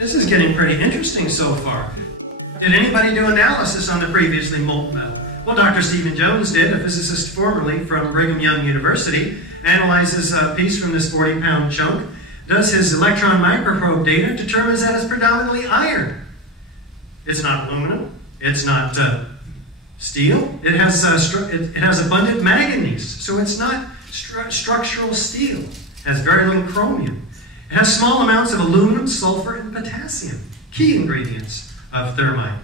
This is getting pretty interesting so far. Did anybody do analysis on the previously molten metal? Well, Dr. Stephen Jones did, a physicist formerly from Brigham Young University, analyzes a piece from this 40-pound chunk, does his electron microprobe data, determines that it's predominantly iron. It's not aluminum, it's not steel, it has abundant manganese, so it's not structural steel. It has very little chromium. It has small amounts of aluminum, sulfur, and potassium, key ingredients of thermite.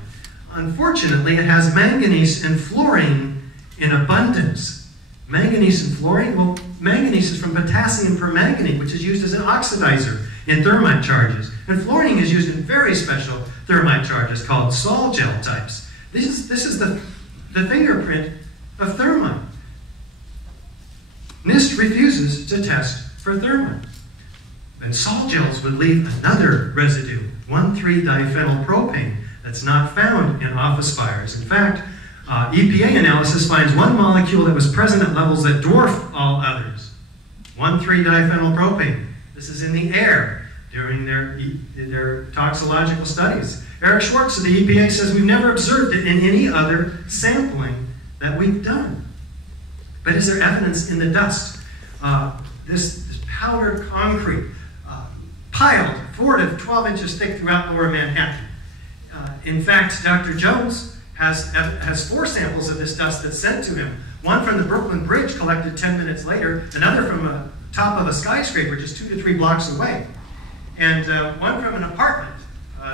Unfortunately, it has manganese and fluorine in abundance. Manganese and fluorine? Well, manganese is from potassium permanganate, which is used as an oxidizer in thermite charges. And fluorine is used in very special thermite charges called sol gel types. This is the fingerprint of thermite. NIST refuses to test for thermite. And sol gels would leave another residue, 1,3-diphenylpropane, that's not found in office fires. In fact, EPA analysis finds one molecule that was present at levels that dwarf all others. 1,3-diphenylpropane. This is in the air during their toxicological studies. Eric Schwartz of the EPA says we've never observed it in any other sampling that we've done. But is there evidence in the dust? This powdered concrete, piled 4 to 12 inches thick throughout lower Manhattan. In fact, Dr. Jones has 4 samples of this dust that's sent to him. One from the Brooklyn Bridge collected 10 minutes later, another from the top of a skyscraper just 2 to 3 blocks away, and one from an apartment.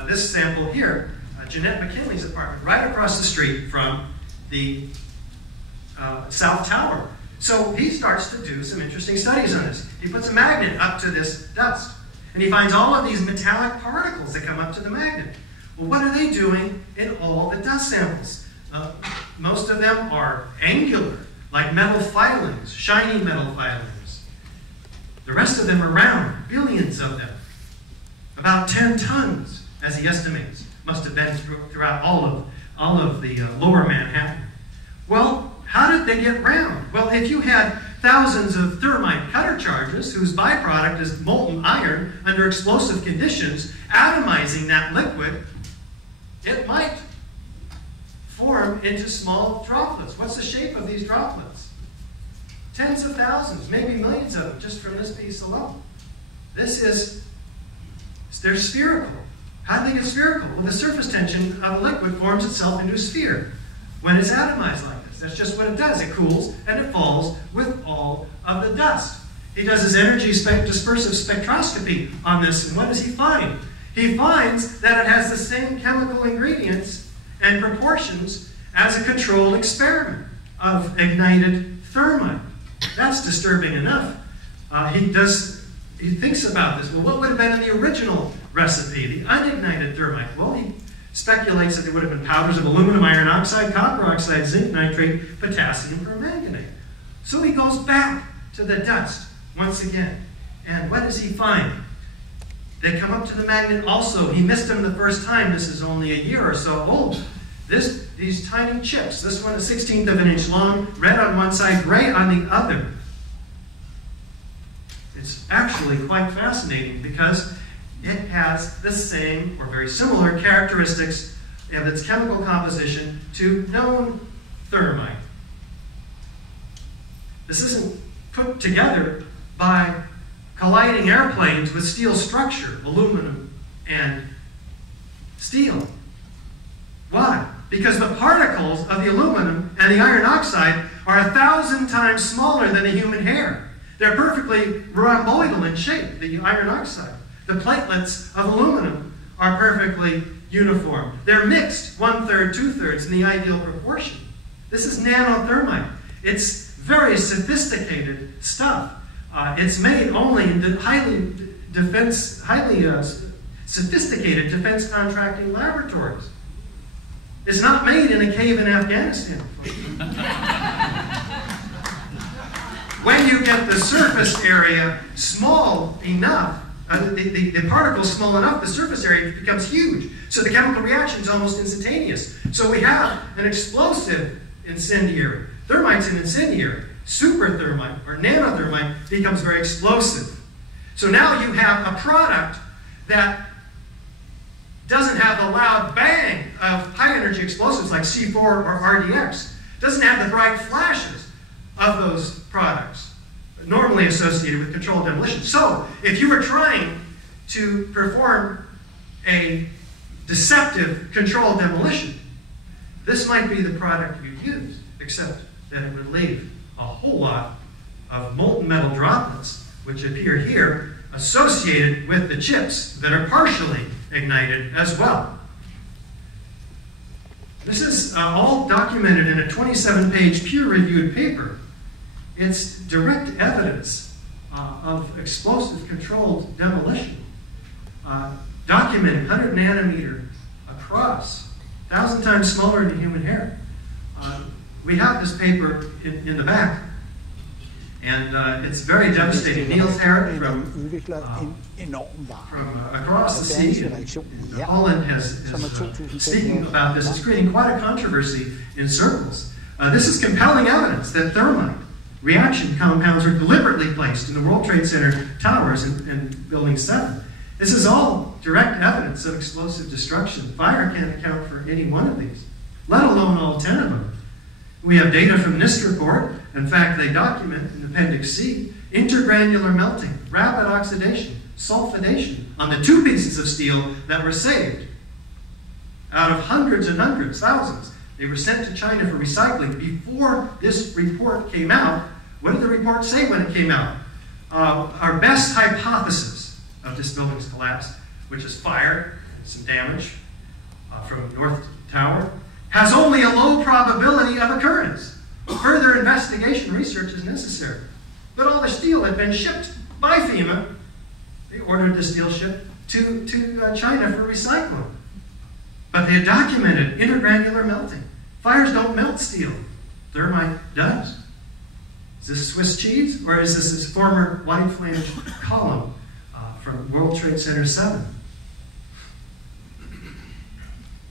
This sample here, Jeanette McKinley's apartment, right across the street from the South Tower. So he starts to do some interesting studies on this. He puts a magnet up to this dust, and he finds all of these metallic particles that come up to the magnet. Well, what are they doing in all the dust samples? Most of them are angular, like metal filings, shiny metal filings. The rest of them are round, billions of them. About 10 tons, as he estimates, must have been throughout all of the lower Manhattan. Well, how did they get round? Well, if you had thousands of thermite cutter charges whose byproduct is molten iron under explosive conditions, atomizing that liquid, it might form into small droplets. What's the shape of these droplets? Tens of thousands, maybe millions of them, just from this piece alone. They're spherical. How do they get spherical? Well, the surface tension of a liquid forms itself into a sphere when it's atomized like this. That's just what it does. It cools and it falls with all of the dust. He does his energy dispersive spectroscopy on this, and what does he find? He finds that it has the same chemical ingredients and proportions as a controlled experiment of ignited thermite. That's disturbing enough. He thinks about this. Well, what would have been in the original recipe, the unignited thermite? Well, he speculates that there would have been powders of aluminum, iron oxide, copper oxide, zinc nitrate, potassium permanganate. So he goes back to the dust once again. And what does he find? They come up to the magnet also. He missed them the first time. This is only a year or so old. These tiny chips, this one a 1/16 of an inch long, red on one side, gray on the other. It's actually quite fascinating because it has the same or very similar characteristics of its chemical composition to known thermite. This isn't put together by colliding airplanes with steel structure, aluminum and steel. Why? Because the particles of the aluminum and the iron oxide are 1,000 times smaller than a human hair. They're perfectly rhomboidal in shape, the iron oxide. The platelets of aluminum are perfectly uniform. They're mixed 1/3, 2/3 in the ideal proportion. This is nanothermite. It's very sophisticated stuff. It's made only in the highly sophisticated defense contracting laboratories. It's not made in a cave in Afghanistan. When you get the surface area small enough, the particles small enough, the surface area becomes huge. So the chemical reaction is almost instantaneous. So we have an explosive incendiary. Thermite's an incendiary. Super thermite or nanothermite becomes very explosive. So now you have a product that Doesn't have the loud bang of high-energy explosives like C4 or RDX. Doesn't have the bright flashes of those products normally associated with controlled demolition. So, if you were trying to perform a deceptive controlled demolition, this might be the product you'd use, except that it would leave a whole lot of molten metal droplets, which appear here, associated with the chips that are partially ignited as well. This is all documented in a 27-page peer-reviewed paper. It's direct evidence of explosive-controlled demolition, documenting 100 nanometer across, 1,000 times smaller than human hair. We have this paper in the back, and it's very devastating. Niels Harrit from across the sea in Holland is speaking about this. It's creating quite a controversy in circles. This is compelling evidence that thermite reaction compounds are deliberately placed in the World Trade Center towers and Building 7. This is all direct evidence of explosive destruction. Fire can't account for any one of these, let alone all 10 of them. We have data from NIST report. In fact, they document in Appendix C intergranular melting, rapid oxidation, sulfidation on the 2 pieces of steel that were saved. Out of hundreds and hundreds, thousands, they were sent to China for recycling. Before this report came out, what did the report say when it came out? Our best hypothesis of this building's collapse, which is fire and some damage from North Tower, has only a low probability of occurrence. Further investigation research is necessary. But all the steel had been shipped by FEMA. They ordered the steel shipped to China for recycling. But they had documented intergranular melting. Fires don't melt steel. Thermite does. Is this Swiss cheese, or is this former white flame column from World Trade Center 7?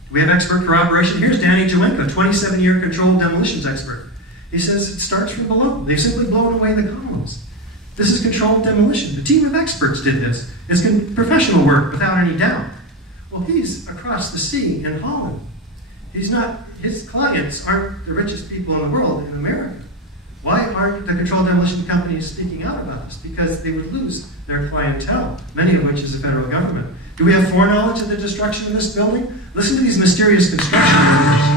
We have expert corroboration. Here's Danny Jowenko, 27-year controlled demolitions expert. He says it starts from below. They've simply blown away the columns. This is controlled demolition. The team of experts did this. It's professional work, without any doubt. Well, he's across the sea in Holland. He's not, his clients aren't the richest people in the world in America. Why aren't the controlled demolition companies speaking out about this? Because they would lose their clientele, many of which is the federal government. Do we have foreknowledge of the destruction of this building? Listen to these mysterious construction workers.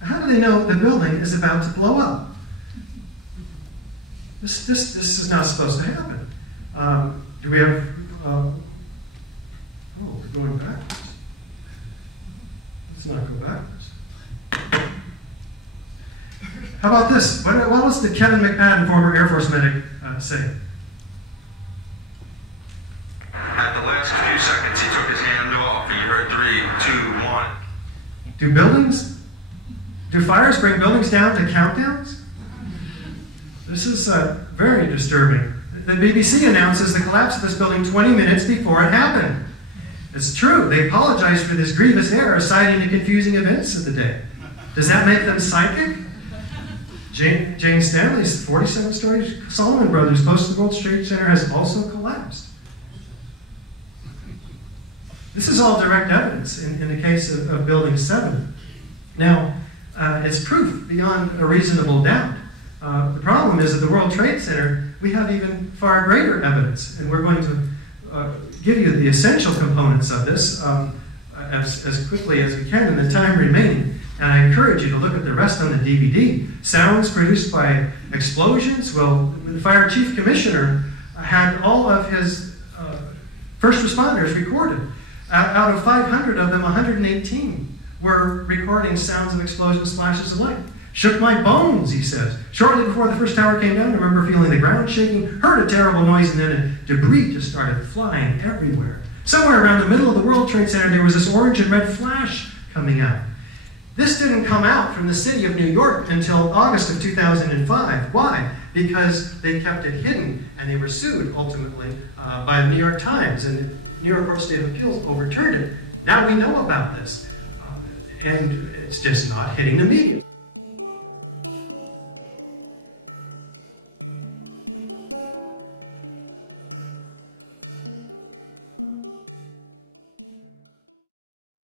How do they know the building is about to blow up? This is not supposed to happen. Do we have, oh, we're going backwards. Let's not go backwards. How about this? What else did Kevin McPadden, former Air Force medic, say? At the last few seconds, he took his hand off and you heard 3, 2, 1. Do fires bring buildings down to countdowns? This is very disturbing. The BBC announces the collapse of this building 20 minutes before it happened. It's true, they apologized for this grievous error, citing the confusing events of the day. Does that make them psychic? Jane Stanley's 47-story Solomon Brothers close to the World Trade Center has also collapsed. This is all direct evidence in the case of Building 7. Now, it's proof beyond a reasonable doubt. The problem is at the World Trade Center, we have even far greater evidence, and we're going to give you the essential components of this as quickly as we can in the time remaining. And I encourage you to look at the rest on the DVD. Sounds produced by explosions. Well, the fire chief commissioner had all of his first responders recorded. Out of 500 of them, 118 were recording sounds of explosions, flashes of light. Shook my bones, he says. Shortly before the first tower came down, I remember feeling the ground shaking, heard a terrible noise, and then debris just started flying everywhere. Somewhere around the middle of the World Trade Center, there was this orange and red flash coming out. This didn't come out from the city of New York until August of 2005. Why? Because they kept it hidden, and they were sued ultimately by the New York Times, and the New York Court of State of Appeals overturned it. Now we know about this, and it's just not hitting the media.